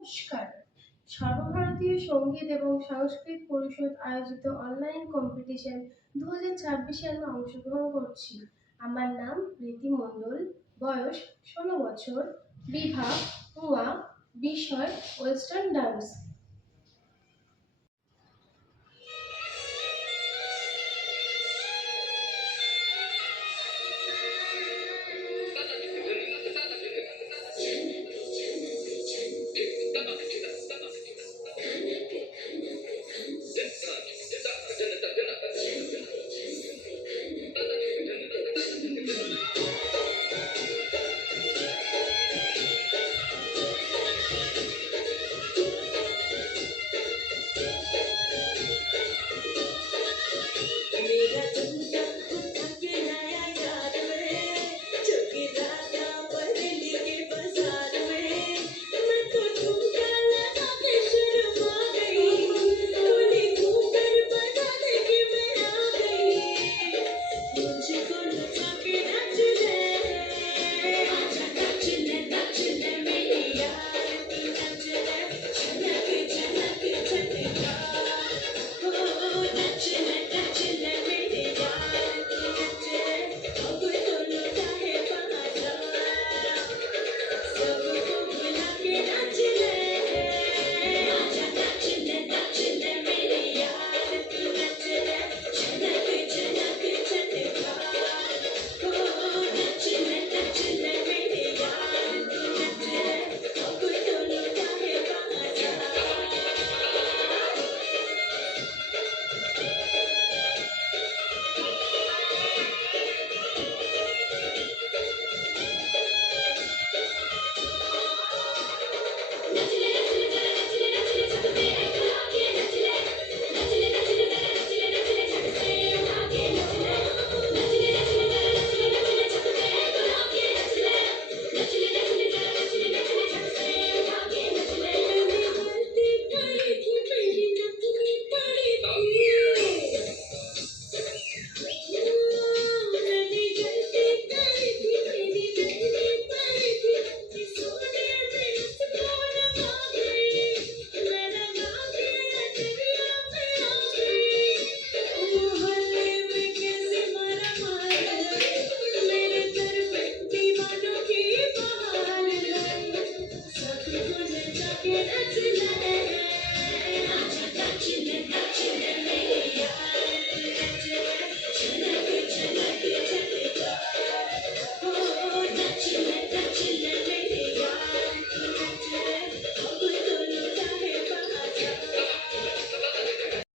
নমস্কার। সর্বভারতীয় সঙ্গীত এবং সাংস্কৃতিক পরিষদ আয়োজিত অনলাইন কম্পিটিশন 2026-এ আমি অংশগ্রহণ করছি। আমার নাম রীতি মণ্ডল, বয়স 16 বছর, বিভাগ হুয়া, বিষয় ওয়েস্টার্ন ডান্স। मेरा झुमका के नया यार में चुकी राजा बरेली के बाजार में मैं तो झुमका लगा के शर्मा गई तूने घूंघट बनाने के मैं आ गई मुझको लगा के नाच ले मेरी यार तू नाच ले झनक झनक झनका हो नाच ले मेरे यार तू नाच ले अब तो लुटा है बाजा सबको बुला के नाच ले मेरे यार तू नाच ले झनक झनक झनका हो नाच ले मेरे यार तू नाच ले अब तो लुटा है बाजा